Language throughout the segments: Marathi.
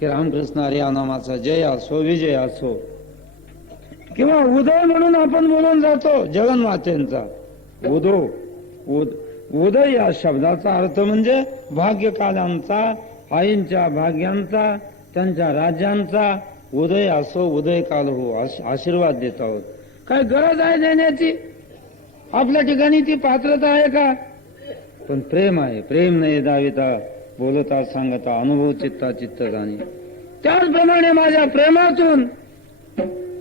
की रामकृष्ण हरी नामाचा जय असो विजय असो किंवा उदय म्हणून आपण बोलून जातो जगन्मातेंचा उदो उद उदय या शब्दाचा अर्थ म्हणजे भाग्यकालांचा आईंच्या भाग्यांचा त्यांच्या राज्यांचा उदय असो उदय काल हो आश- आशीर्वाद देत आहोत काय गरज आहे देण्याची आपल्या ठिकाणी ती पात्रता आहे का पण प्रेम आहे प्रेम नाही दाविता बोलता सांगता अनुभव चित्ता चित्त जाणे त्याचप्रमाणे माझ्या प्रेमातून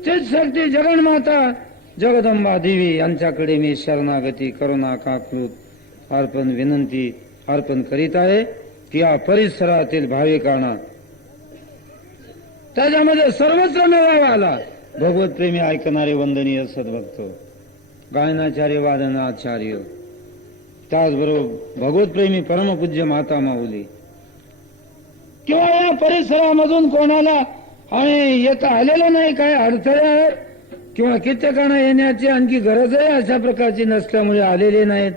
चित शक्ती जगन्माता जगदंबा देवी यांच्याकडे मी शरणागती करुणा काकृत अर्पण विनंती अर्पण करीत आहे. की या परिसरातील भाविकांना त्याच्यामध्ये सर्वत्र मेळावा आला. भगवत प्रेमी ऐकणारे वंदनीय सद्भक्त गायनाचार्य वादनाचार्य त्याचबरोबर भगवत प्रेमी परमपूज्य माता माऊली किंवा या परिसरामधून कोणाला आणि येता आलेलं नाही काय अडथळे किंवा कित्येकांना येण्याची आणखी गरज आहे अशा प्रकारची नसल्यामुळे आलेले नाहीत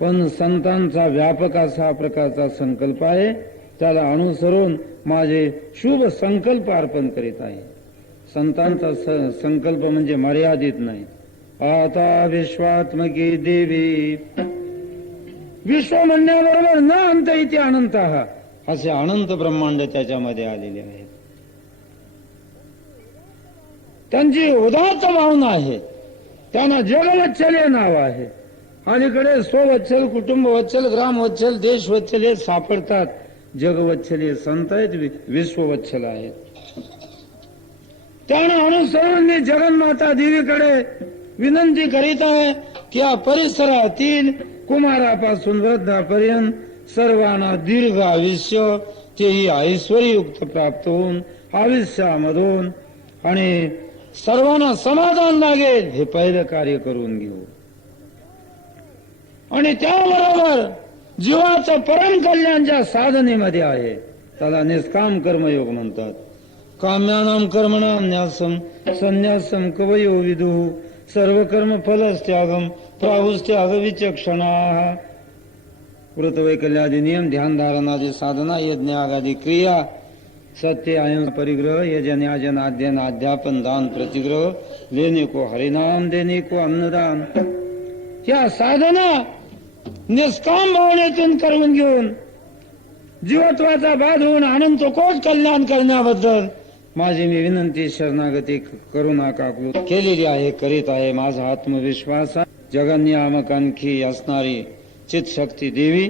पण संतांचा व्यापक असा प्रकारचा संकल्प आहे त्याला अनुसरून माझे शुभ संकल्प अर्पण करीत आहे संतांचा संकल्प म्हणजे मर्यादित नाही आता विश्वात्मकी देवी विश्व म्हणण्याबरोबर न अंत इथे अनंत. असे अनंत ब्रह्मांड त्याच्यामध्ये आलेले आहेत. त्यांची उदात्त भावना आहे. त्यांना जगवच्छल हे नाव आहे. अलीकडे स्ववत्सल कुटुंब वच्छल ग्राम वच्छल देश वच्छल हे सापडतात. जगवच्छल हे संत आहेत विश्ववच्छल आहेत. त्यानं अनुसरून जगन्माता देवीकडे विनंती करीत आहे की या परिसरातील कुमारापासून वृद्धापर्यंत सर्वांना दीर्घ आयुष्य तेही ऐश्वर्युक्त प्राप्त होऊन आयुष्यामधून आणि सर्वांना समाधान लागेल हे पहिलं कार्य करून घेऊ. आणि त्याबरोबर जीवाचं परम कल्याण ज्या साधनेमध्ये आहे त्याला निष्काम कर्मयोग म्हणतात. काम्यानाम कर्मणाम न्यासम संन्यासम कवयो विदु। सर्व कर्म फलस्त्यागम प्राहुस्त्याग विचक्षणा व्रतवैकल्यादी नियम ध्यान धारणादी साधना यज्ञ आगादी क्रिया सत्य आयन परिग्रह यजन याजन अध्ययन अध्यापन दान प्रतिग्रह लेने को हरिनाम देने को अन्नदान। या साधना निष्काम भावनेतून करून घेऊन जीवत्वाचा बाध होऊन अनंत कोट कल्याण करण्याबद्दल माझी मी विनंती शरणागती करू नका केलेली आहे करीत आहे माझा आत्मविश्वास. जगन्यामक आणखी असणारी चितशक्ती देवी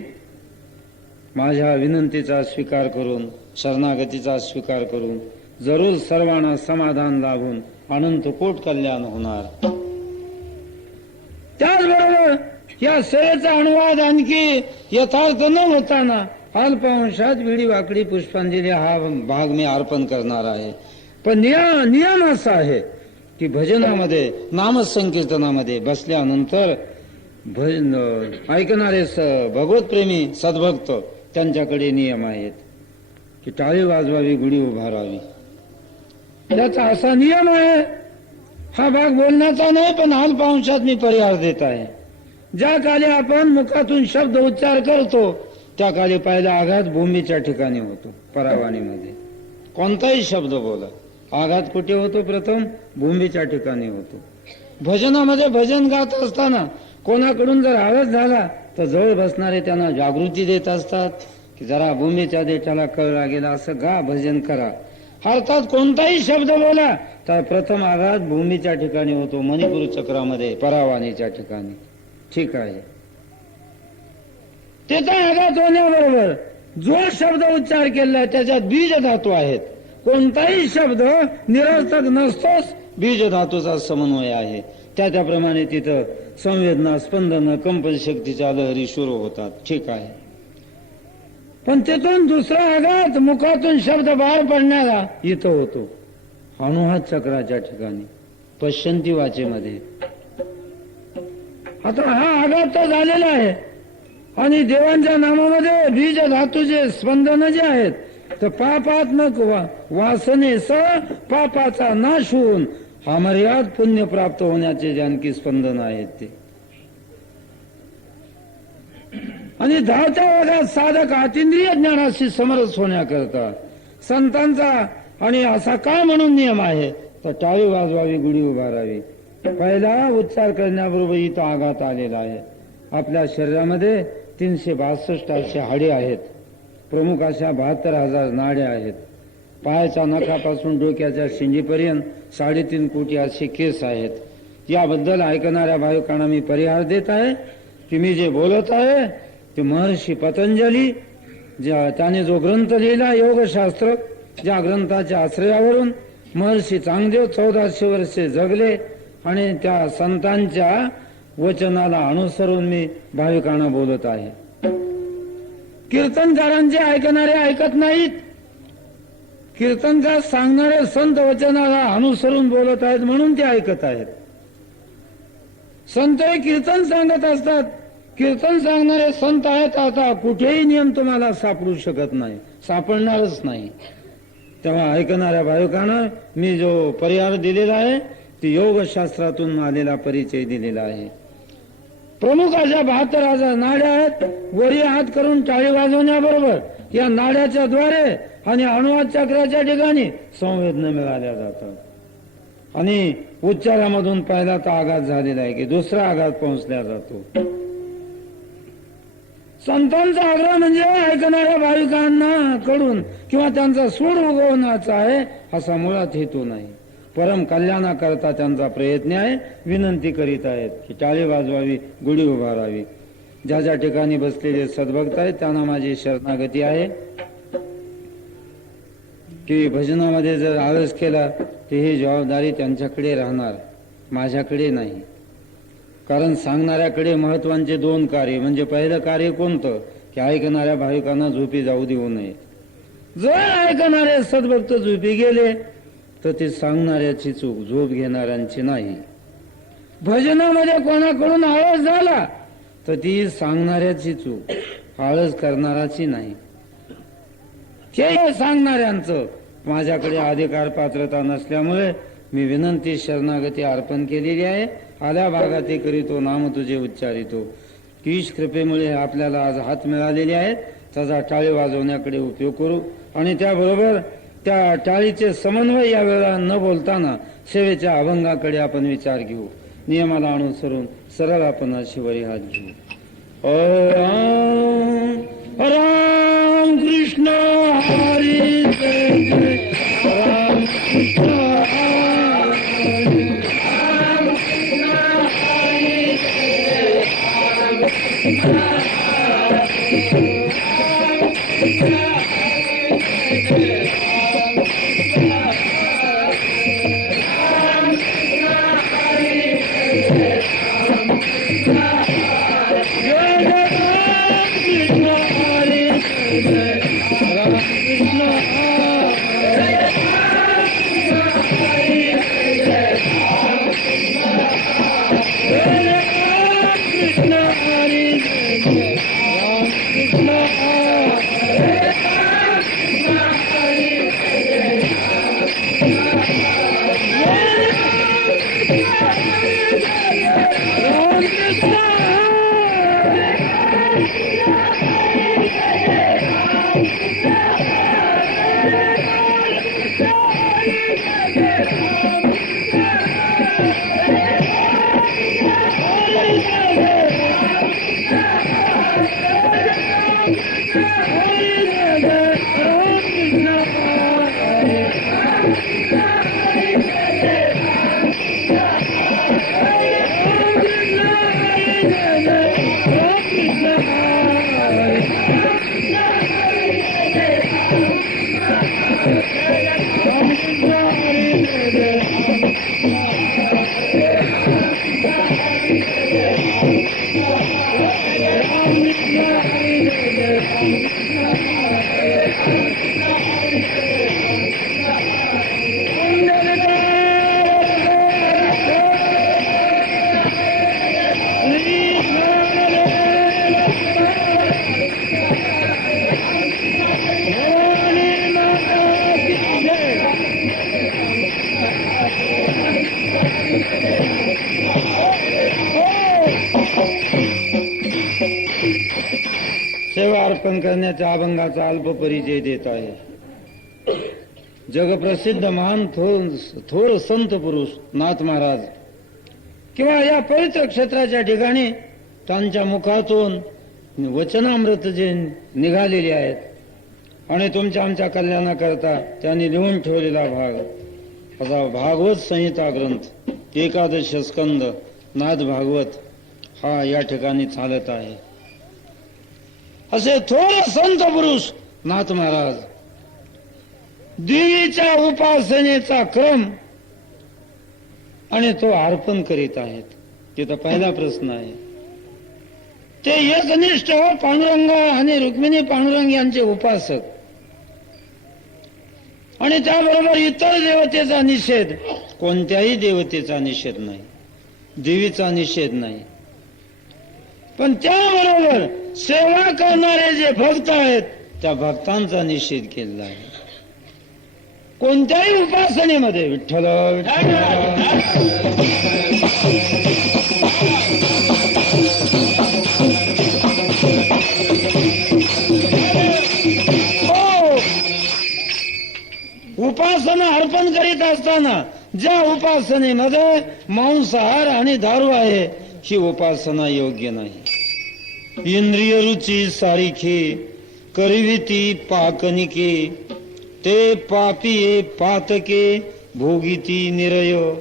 माझ्या विनंतीचा स्वीकार करून शरणागतीचा स्वीकार करून जरूर सर्वांना समाधान लाभून अनंत कोट कल्याण होणार. त्याचबरोबर या सेवेचा अनुवाद आणखी यथार्थ न होताना अल्पवंशात विडी वाकडी पुष्पांजली हा भाग मी अर्पण करणार आहे. पण निया नियम असा आहे की भजनामध्ये नामसंकीर्तनामध्ये बसल्यानंतर भजन ऐकणारे स भगवतप्रेमी सद्भक्त त्यांच्याकडे नियम आहेत की टाळी वाजवावी गुढी उभारावी. त्याचा असा नियम आहे हा भाग बोलण्याचा नाही पण अल्पांशात मी परिहार देत आहे. ज्या काली आपण मुखातून शब्द उच्चार करतो त्या काली पहिला आघात भूमीच्या ठिकाणी होतो परावाणीमध्ये. कोणताही शब्द बोला. आघात कुठे होतो प्रथम? भूमीच्या ठिकाणी होतो. भजनामध्ये भजन गात असताना कोणाकडून जर आवाज झाला तर जवळ बसणारे त्यांना जागृती देत असतात की जरा भूमीच्या देशाला कळ लागेल असं गा भजन करा. अर्थात कोणताही शब्द बोला तर प्रथम आघात भूमीच्या ठिकाणी होतो मणिपूर चक्रामध्ये परावाणीच्या ठिकाणी. ठीक आहे. तिथं आघात होण्याबरोबर जो शब्द उच्चार केला त्याच्यात बीज धातू आहेत. कोणताही शब्द निरर्थक नसतोच बीज धातूचा समन्वय आहे. त्या त्याप्रमाणे तिथं संवेदना स्पंदन कंपन शक्तीच्या लहरी सुरू होतात. ठीक आहे. पण तिथून दुसरा आघात मुखातून शब्द बाहेर पडणारा इथं होतो. अनुहात चक्राच्या ठिकाणी पश्चंती वाचेमध्ये. आता हा आघात तर झालेला आहे. आणि देवांच्या नामामध्ये बीज धातूचे स्पंदन जे आहेत. तर पापात्मक वा वासनेसह पापाचा नाश होऊन अमर्याद पुण्य प्राप्त होण्याचे जानकी स्पंदन आहेत ते. आणि धावत्या वर्गात साधक अतिंद्रिय ज्ञानाशी समरस होण्याकरता संतांचा आणि असा का म्हणून नियम आहे? तर टाळी वाजवावी गुढी उभारावी. पहिला उच्चार करण्याबरोबर इथं आघात आलेला आहे. आपल्या शरीरामध्ये तीनशे बासष्ट असे हाडे आहेत. प्रमुख अशा बहात्तर हजार नाड्या आहेत. पायाच्या नखापासून डोक्याच्या शिंजीपर्यंत साडेतीन कोटी असे केस आहेत. याबद्दल ऐकणाऱ्या भाविकांना मी परिहार देत आहे. की मी जे बोलत आहे ते महर्षी पतंजली ज्या त्याने जो ग्रंथ लिहिला योगशास्त्र ज्या ग्रंथाच्या आश्रयावरून महर्षी चांगदेव चौदाशे वर्षे जगले आणि त्या संतांच्या वचनाला अनुसरून मी भाविकांना बोलत आहे. कीर्तनकारांचे ऐकणारे ऐकत नाहीत. कीर्तनकार सांगणारे संत वचनाला अनुसरून बोलत आहेत म्हणून ते ऐकत आहेत. संत हे कीर्तन सांगत असतात. कीर्तन सांगणारे संत आहेत आता. कुठेही नियम तुम्हाला सापडू शकत नाही सापडणारच नाही. तेव्हा ऐकणाऱ्या भाविकांना मी जो परिहार दिलेला आहे ती योगशास्त्रातून आलेला परिचय दिलेला आहे. प्रमुख अशा बहात्तर हजार नाड्या आहेत वरी हात करून टाळी वाजवण्याबरोबर या नाड्याच्या द्वारे आणि अणुवाद चक्राच्या ठिकाणी संवेदना मिळाल्या जातात. आणि उच्चारामधून पहिला तर आघात झालेला आहे की दुसरा आघात पोहोचला जातो. संतांचा आग्रह म्हणजे ऐकणाऱ्या भाविकांना कडून किंवा त्यांचा सूड उगवण्याचा आहे असा मुळात हेतू नाही. परम कल्याणाकरता त्यांचा प्रयत्न आहे विनंती करीत आहेत की टाळी वाजवावी गुढी उभारावी. ज्या ज्या ठिकाणी बसलेले सद्भक्त आहेत त्यांना माझी शरणागती आहे. की भजनामध्ये जर आळस केला तर ही जबाबदारी त्यांच्याकडे राहणार माझ्याकडे नाही. कारण सांगणाऱ्याकडे महत्त्वाचे दोन कार्य म्हणजे पहिलं कार्य कोणतं? की ऐकणाऱ्या भाविकांना झोपी जाऊ देऊ नये. जर ऐकणारे सद्भक्त झोपी गेले तर ते सांगणाऱ्याची चूक झोप घेणाऱ्यांची नाही. भजनामध्ये कोणाकडून आळस झाला तर ती सांगणाऱ्याची चूक आळस करणाराची नाही. ते सांगणाऱ्यांचं माझ्याकडे अधिकार पात्रता नसल्यामुळे मी विनंती शरणागती अर्पण केलेली आहे. आल्या भागात ते करीतो नाम तुझे उच्चारितो. ईश कृपेमुळे आपल्याला आज हात मिळालेले आहेत. त्याचा टाळे वाजवण्याकडे उपयोग करू. आणि त्याबरोबर त्या टाळीचे समन्वय या वेळेला न बोलताना सेवेच्या अभंगाकडे आपण विचार घेऊ. नियमाला अनुसरून सरळ आपण अशी वरी हात घेऊ. ओ राम राम कृष्ण हरी राम कृष्ण. Yeah. सेवा अभंगाचा अल्प परिचय देत आहे. जगप्रसिद्ध महान थोर थोर संत पुरुष नाथ महाराज. किंवा या पवित्र क्षेत्राच्या ठिकाणी त्यांच्या मुखातून वचनामृत जे निघालेले आहेत आणि तुमच्या आमच्या कल्याणाकरता त्यांनी लिहून ठेवलेला भाग. असा भागवत संहिता ग्रंथ एकादश स्कंद नाथ भागवत हा या ठिकाणी चालत आहे. असे थोर संत पुरुष नाथ महाराज. देवीच्या उपासनेचा क्रम आणि तो अर्पण करीत आहेत. तिथं पहिला प्रश्न आहे. ते एकनिष्ठ पांडुरंग आणि रुक्मिणी पांडुरंग यांचे उपासक. आणि त्याबरोबर इतर देवतेचा निषेध. कोणत्याही देवतेचा निषेध नाही. देवीचा निषेध नाही. पण त्याबरोबर सेवा करणारे जे भक्त आहेत त्या भक्तांचा निषेध केलेला आहे कोणत्याही उपासनेमध्ये विठ्ठल हो. उपासना अर्पण करीत असताना ज्या उपासनेमध्ये मांसाहार आणि दारू आहे ही उपासना योग्य नाही. इंद्रिय रुची सारिखे करविती पाकनिके ते पापिये पातके भोगिती निरय.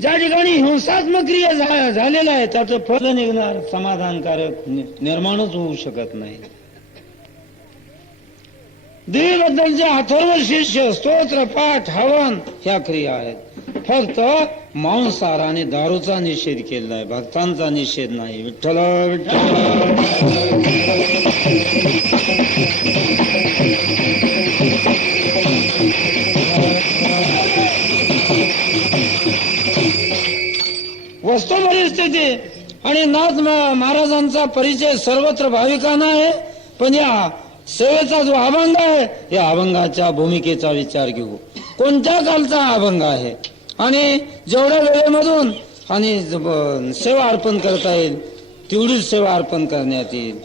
ज्या ठिकाणी हिंसात्मक क्रिया झा- झालेल्या आहे त्याचं फल निघणार समाधानकारक निर्माणच होऊ शकत नाही. देवीबद्दलचे अथर्व शिष्य स्तोत्र पाठ हवन ह्या क्रिया आहेत. फक्त मांसाहार दारूचा निषेध केलेला आहे भक्तांचा निषेध नाही. विठ्ठल विठ्ठल वस्तू परिस्थिती आणि नाथ महाराजांचा परिचय सर्वत्र भाविकांना आहे. पण या सेवेचा जो अभंग आहे या अभंगाच्या भूमिकेचा विचार घेऊ. कोणत्या कालचा अभंग आहे? आणि जेवढ्या वेळेमधून आणि सेवा अर्पण करता येईल तेवढीच सेवा अर्पण करण्यात येईल.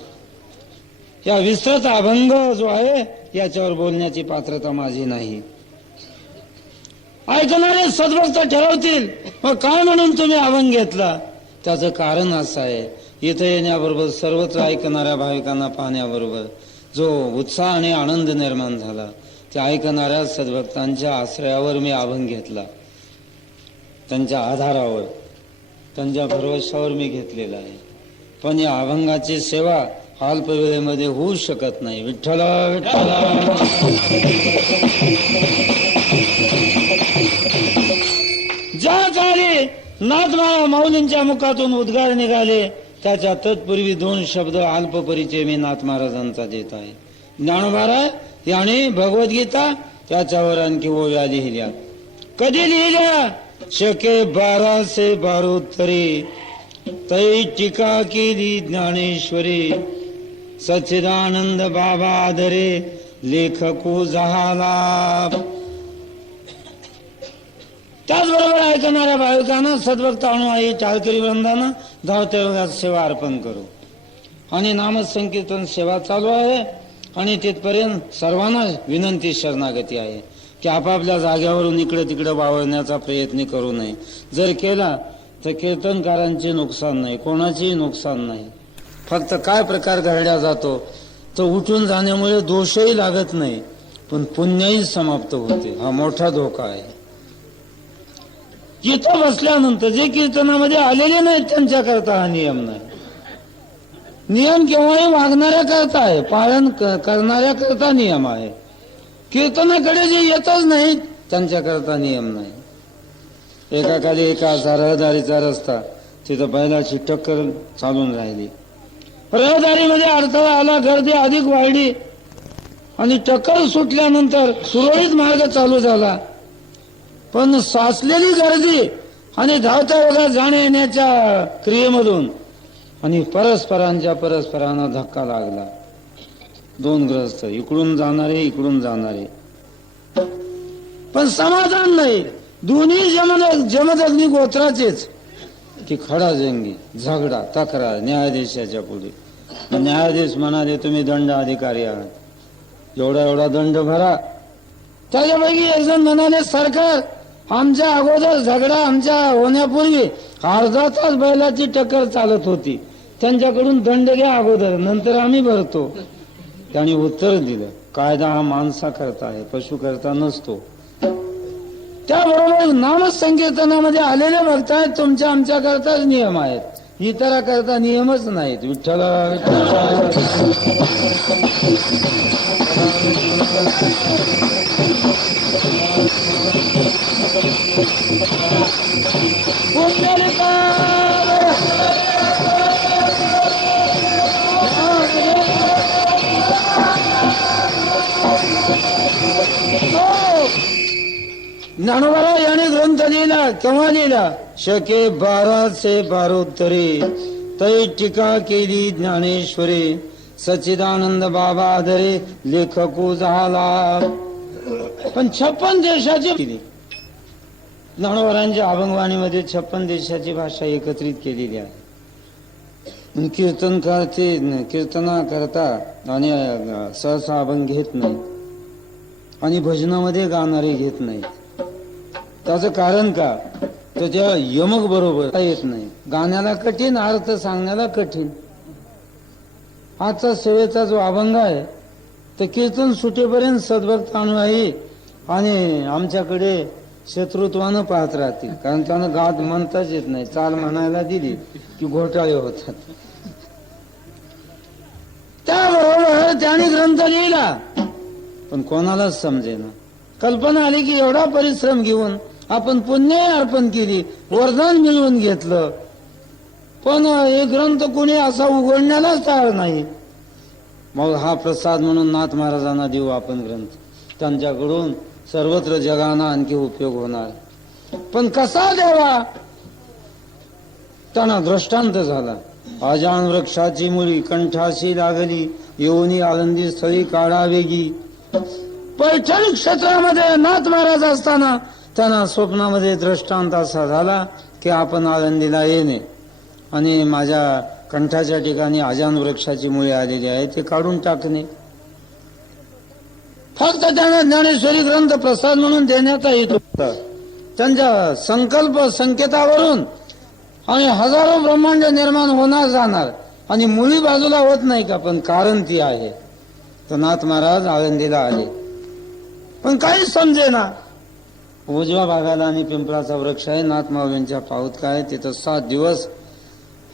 या विस्तृत अभंग जो आहे याच्यावर बोलण्याची पात्रता माझी नाही. ऐकणारे सद्भक्त ठरवतील मग काय म्हणून तुम्ही अभंग घेतला? त्याचं कारण असं आहे इथं येण्याबरोबर सर्वत्र ऐकणाऱ्या भाविकांना पाहण्याबरोबर जो उत्साह आणि आनंद निर्माण झाला त्या ऐकणाऱ्या सद्भक्तांच्या आश्रयावर मी अभंग घेतला. त्यांच्या आधारावर त्यांच्या भरवशावर मी घेतलेला आहे. पण या अभंगाची सेवा अल्प वेळेमध्ये होऊ शकत नाही. विठ्ठल विठ्ठल! ज्या काळी नाथमाळा माऊलींच्या मुखातून उद्गार निघाले त्याच्या तत्पूर्वी दोन शब्द अल्प परिचय मी नाथ महाराजांचा देत आहे. ज्ञानोबाराय याने भगवद्गीता त्याच्यावर आणखी ओव्या लिहिल्या कधी लिहिल्या? शके बाराशे बारोत्तरी तै टीका केली ज्ञानेश्वरी। सच्चिदानंद बाबा आदरे लेखको झाला त्याचबरोबर ऐकणाऱ्या भाविकांना सद्भक्त अनुयायी चालकरी वृंदांना धावत्या वर्गात सेवा अर्पण करू. आणि नामसंकीर्तन सेवा चालू आहे. आणि तिथपर्यंत सर्वांना विनंती शरणागती आहे. की आपापल्या जाग्यावरून इकडे तिकडे वावरण्याचा प्रयत्न करू नये. जर केला तर कीर्तनकारांचे नुकसान नाही कोणाचेही नुकसान नाही. फक्त काय प्रकार घडला जातो तर उठून जाण्यामुळे दोषही लागत नाही पण पुण्यही समाप्त होते. हा मोठा धोका आहे. इथं बसल्यानंतर जे कीर्तनामध्ये आलेले नाहीत त्यांच्याकरता हा नियम नाही. नियम केव्हाही वागणाऱ्या करता आहे पालन करणाऱ्या करता नियम आहे. कीर्तनाकडे जे येतच नाहीत त्यांच्याकरता नियम नाही. एकाखाली एका असा रहदारीचा रस्ता तिथं बैलाची टक्कर चालून राहिली. रहदारीमध्ये अडथळा आला गर्दी अधिक वाढली आणि टक्कर सुटल्यानंतर सुरळीत मार्ग चालू झाला. पण साचलेली गर्दी आणि धावता वगैरे जाण्या येण्याच्या क्रियेमधून आणि परस्परांच्या परस्परांना धक्का लागला. दोन ग्रस्त इकडून जाणारे इकडून जाणारे. पण समाधान नाही. दोन्ही जमन जमदग्नी गोत्राचेच. की खडा जंगी झगडा तक्रार न्यायाधीशाच्या पुढे. मग न्यायाधीश म्हणाले तुम्ही दंड अधिकारी आहात. एवढा एवढा दंड भरा. त्याच्यापैकी एक जण म्हणाले सरकार आमच्या अगोदर झगडा आमच्या होण्यापूर्वी अर्धा तास बैलाची टक्कर चालत होती. त्यांच्याकडून दंड घ्या अगोदर नंतर आम्ही भरतो. त्यांनी उत्तर दिलं कायदा हा माणसा करता आहे पशु करता नसतो. त्याबरोबर नामसंकीर्तनामध्ये आलेले भक्त आहेत तुमच्या आमच्या करताच नियम आहेत. इतरा करता नियमच नाहीत विठ्ठला. ज्ञानोबाला याने ग्रंथ लिहिला केव्हा लिहिला? शके बाराशे बारोत्तरे. तै टीका केली ज्ञानेश्वरे. सच्चिदानंद बाबा आधारे लेखको झाला. पण छप्पन देशाची केली. ज्ञानोबरांच्या अभंगवाणीमध्ये छप्पन देशाची भाषा एकत्रित केलेली आहे. कीर्तन करते कीर्तना करता आणि सहसा अभंग घेत नाही. आणि भजनामध्ये गाणारे घेत नाही. त्याचं कारण का? तर त्या यमक बरोबर येत नाही. गाण्याला कठीण अर्थ सांगण्याला कठीण. आजचा सेवेचा जो अभंग आहे तर कीर्तन सुटेपर्यंत सद्भक्त अनुयायी आणि आमच्याकडे शत्रुत्वानं पाहत राहतील. कारण त्यांना गात म्हणताच येत नाही. चाल म्हणायला दिली की घोटाळे होतात. त्याबरोबर त्याने ग्रंथ लिहिला. पण कोणालाच समजेना. कल्पना आली की एवढा परिश्रम घेऊन आपण पुण्य अर्पण केली वरदान मिळवून घेतलं. पण हे ग्रंथ कोणी असा उघडण्यालाच तयार नाही. मग हा प्रसाद म्हणून नाथ महाराजांना देऊ आपण ग्रंथ. त्यांच्याकडून सर्वत्र जगाना आणखी उपयोग होणार. पण कसा द्यावा त्यांना दृष्टांत झाला. अजान वृक्षाची मुळी कंठाशी लागली येऊनी आनंदी स्थळी काढा वेगी पैठण क्षेत्रामध्ये नाथ महाराज असताना त्यांना स्वप्नामध्ये दृष्टांत असा झाला की आपण आळंदीला येणे. आणि माझ्या कंठाच्या ठिकाणी अजान वृक्षाची मुळे आलेली आहे ते काढून टाकणे. फक्त त्यांना ज्ञानेश्वरी ग्रंथ प्रसाद म्हणून देण्यात येत होता. त्यांच्या संकल्प संकेतावरून आणि हजारो ब्रह्मांड निर्माण होणार जाणार आणि मुळी बाजूला होत नाही का पण कारण ती आहे. तर नाथ महाराज आळंदीला आले. पण काही समजेना. उजव्या भागाला आणि पिंपळाचा वृक्ष आहे. नाथमाऊलींच्या पाऊत काय तिथं सात दिवस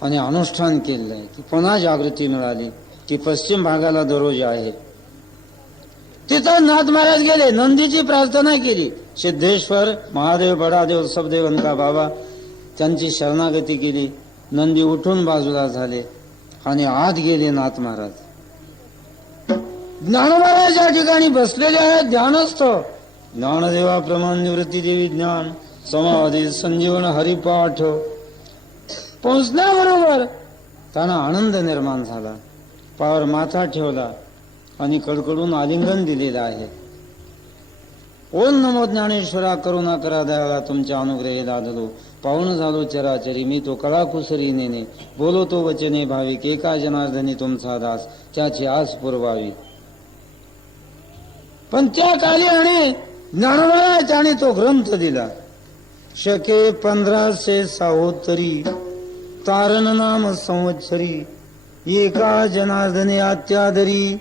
आणि अनुष्ठान केलेलं आहे. की पुन्हा जागृती मिळाली. की पश्चिम भागाला दररोज आहे. तिथं नाथ महाराज गेले. नंदीची प्रार्थना केली. सिद्धेश्वर महादेव बडादेव सबदेवंका बाबा त्यांची शरणागती केली. नंदी उठून बाजूला झाले आणि आत गेले नाथ महाराज. ज्ञानोबाराज या ठिकाणी बसलेले आहेत. ध्यानस्थ. ज्ञानदेवा प्रमाण निवृत्ती देवी ज्ञान समाधी संजीवन हरिपाठ. पोचल्याबरोबर त्यांना आनंद निर्माण झाला. पावर माथा ठेवला आणि कडकडून आलिंगन दिलेलं आहे. ओम नमो ज्ञानेश्वरा करुणा करा दयाला तुमच्या अनुग्रहे दादलो पाहुण झालो चराचरी मी तो कळाकुसरी नेने बोलो तो वचने भाविक एका जनार्दनी तुमचा दास त्याची आस पुरवावी. पण त्या काली आणि ज्ञानवळा त्याने तो ग्रंथ दिला. शके पंधराशे साहोत्तरी तारण नाम संवत्सरी एका जनार्दने अत्यादरी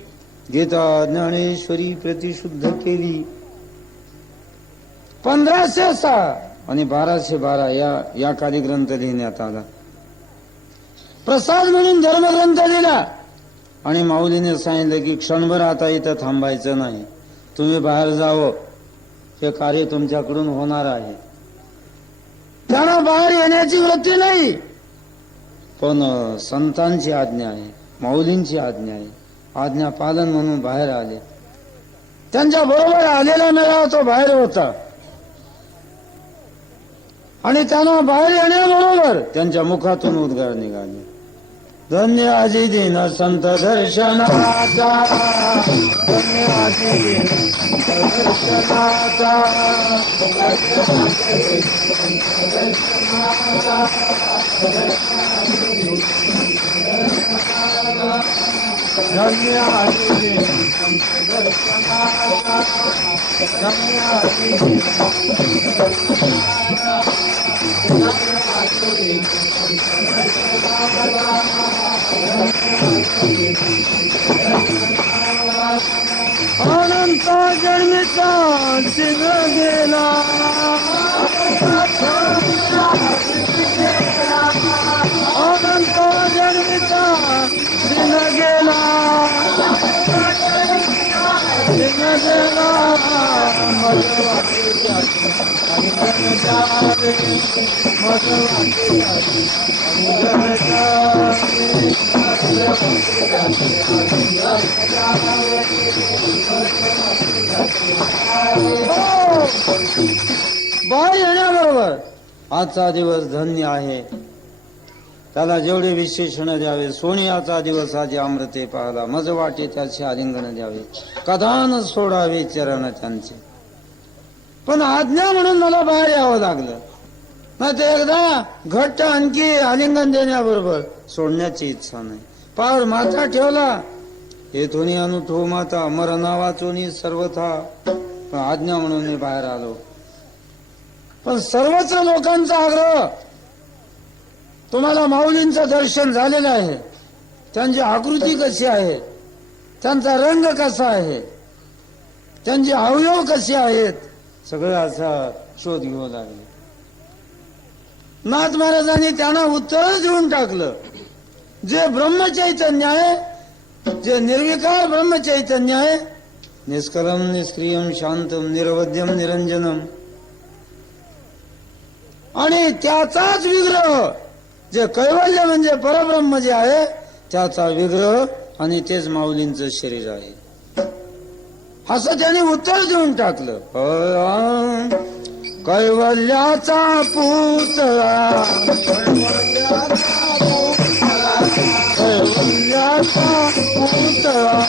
गीता ज्ञानेश्वरी प्रतिशुद्ध केली. पंधराशे सहा आणि बाराशे बारा या या काली ग्रंथ लिहिण्यात आला. प्रसाद म्हणून धर्मग्रंथ लिहिला. आणि माऊलीने सांगितलं की क्षणभर आता इथं थांबायचं नाही. तुम्ही बाहेर जावं. हे कार्य तुमच्याकडून होणार आहे. त्यांना बाहेर येण्याची वृत्ती नाही. पण संतांची आज्ञा आहे माऊलींची आज्ञा आहे आज्ञा पालन म्हणून बाहेर आले. त्यांच्या बरोबर आलेला मेळावा तो बाहेर होता. आणि त्यांना बाहेर येण्याबरोबर त्यांच्या मुखातून उद्गार निघाले. धन्य आजी दिन संत दर्शनाचा धन्य आजी दिन संत दर्शनाचा दर्शनाचा. अनंत गर्म कांच रहि बाळ येण्याबरोबर आजचा दिवस धन्य आहे. त्याला जेवढे विशेषण द्यावे सोनियाचा दिवस आधी अमृते पाहला मज वाटे त्याचे आलिंगन द्यावे कदान सोडावे चरण त्यांचे. पण आज्ञा म्हणून मला बाहेर यावं लागलं. नाही ते एकदा घट्ट आणखी आलिंगन देण्याबरोबर सोडण्याची इच्छा नाही. पावर माथा ठेवला. येथून अनुठो माता मरणा वाचून सर्वथा. पण आज्ञा म्हणून मी बाहेर आलो. पण सर्वच लोकांचा आग्रह तुम्हाला माऊलींचं दर्शन झालेलं आहे. त्यांची आकृती कशी आहे? त्यांचा रंग कसा आहे? त्यांचे अवयव कसे आहेत? सगळं असा शोध घेऊ लागले नाथ महाराजांनी त्यांना उत्तर देऊन टाकलं. जे ब्रह्मचैतन्य आहे जे निर्विकार ब्रह्मचैतन्य आहे निष्कलम निष्क्रियम शांतम निरवध्यम निरंजनम. आणि त्याचाच विग्रह जे कैवल्य म्हणजे परब्रह्म जे आहे त्याचा विग्रह आणि तेच माऊलींच शरीर आहे. असं त्याने उत्तर देऊन टाकलं. कैवल्याचा पुतळा कैवल्याचा पुतळा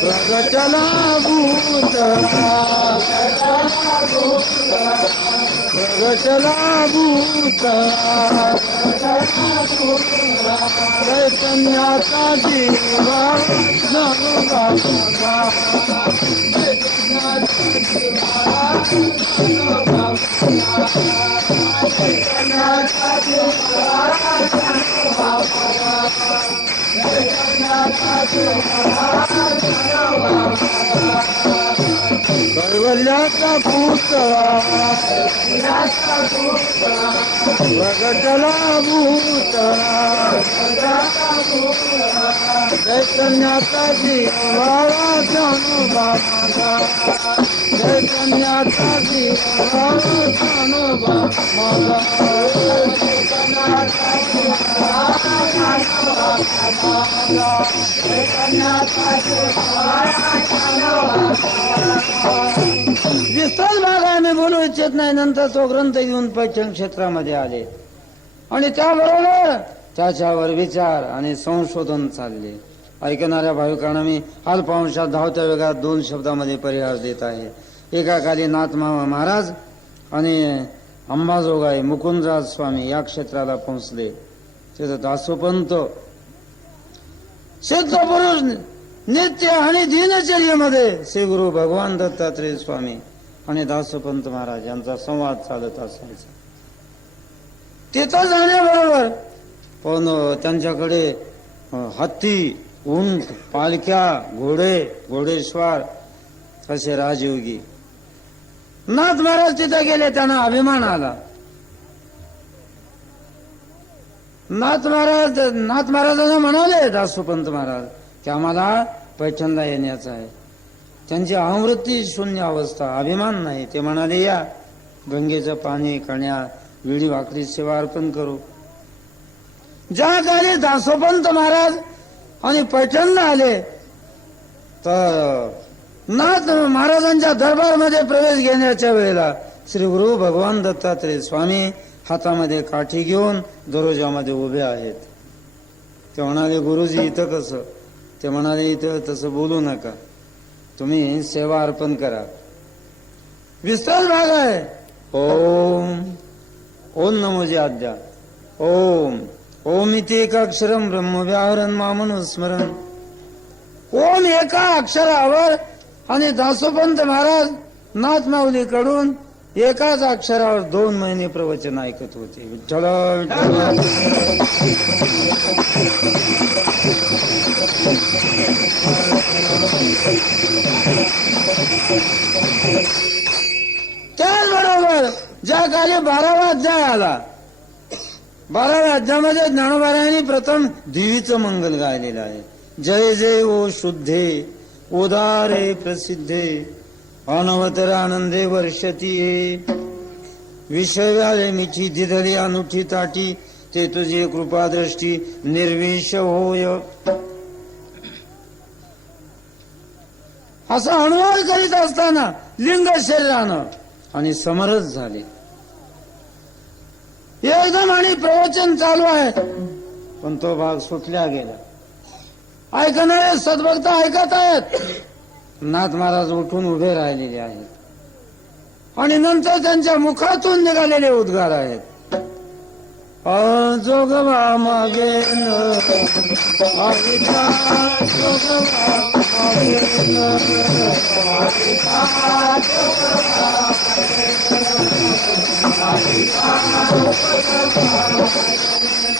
प्रगटला भूतळा प्रगटला चैतन्याचा जीवा Thank you. कैवल्याचा पुतळा प्रगटला भूतळा चैतन्याचा जीवाळा जाणोबा माझा चैतन्याचा जीवाळा जाणोबा विस्तार भाग आम्ही बोलू इच्छित नाही. नंतर तो ग्रंथ घेऊन पैठण क्षेत्रामध्ये आले. आणि त्याबरोबर त्याच्यावर विचार आणि संशोधन चालले. ऐकणाऱ्या भाविकांना मी अल्पांशात धावत्या वेगात दोन शब्दामध्ये परिहार देत आहे. एका काली नाथमामा महाराज आणि अंबाजोगाई मुकुंदराज स्वामी या क्षेत्राला पोहोचले. तिथं दासोपंत. सिद्ध पुरुष नित्य आणि दिनचर्येमध्ये श्री गुरु भगवान दत्तात्रय स्वामी आणि दासोपंत महाराज यांचा संवाद चालत असायचा. तिथं जाण्याबरोबर पण त्यांच्याकडे हत्ती उंट पालख्या घोडे घोडेश्वर असे राजयोगी. नाथ महाराज तिथे गेले त्यांना अभिमान आला. नाथ महाराज नाथ महाराजांना म्हणाले दासोपंत महाराज की आम्हाला पैठणला येण्याचं आहे. त्यांची अवृत्ती शून्य अवस्था अभिमान नाही. ते म्हणाले या गंगेचं पाणी कण्या विडी भाकरी सेवा अर्पण करू. ज्या काळी दासोपंत महाराज आणि पैठणला आले तर नाथ महाराजांच्या दरबारमध्ये प्रवेश घेण्याच्या वेळेला श्री गुरु भगवान दत्तात्रय स्वामी हातामध्ये काठी घेऊन दरोजामध्ये उभे आहेत. ते म्हणाले गुरुजी इथं कसं? ते म्हणाले इथं तसं बोलू नका. तुम्ही सेवा अर्पण करा. विस्तार भाग आहे. ओम ओम नमोजी आद्या ओम ओम इथे एका अक्षरम ब्रह्म व्याहरण मामन स्मरण ओम एका अक्षरावर आणि दासोपंत महाराज नाथ माऊलीकडून एकाच अक्षरावर दोन महिने प्रवचन ऐकत होते. विठ्ठल विठ्ठल. त्याचबरोबर ज्या काली बारावा अध्याय आला. बाराव्या अध्यामध्ये ज्ञानोबारायांनी प्रथम देवीचं मंगल गायलेलं आहे. जय जय ओ शुद्धे उदारे प्रसिद्धे. अनवतर आनंदे वर्षती. विषव्याले मिची मिठी दिधली अनुठी ताटी ते तुझी कृपादृष्टी निर्विष होय. असा अनुभव करीत असताना लिंग शरीरानं आणि समरस झाले. एकदम आणि प्रवचन चालू आहे पण तो भाग सुटल्या गेला. ऐकणारे सद्भक्त ऐकत आहेत. नाथ महाराज उठून उभे राहिलेले आहेत. आणि नंतर त्यांच्या मुखातून निघालेले उद्गार आहेत. जोगवा मागे न,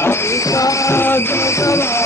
मागे न, जोगवा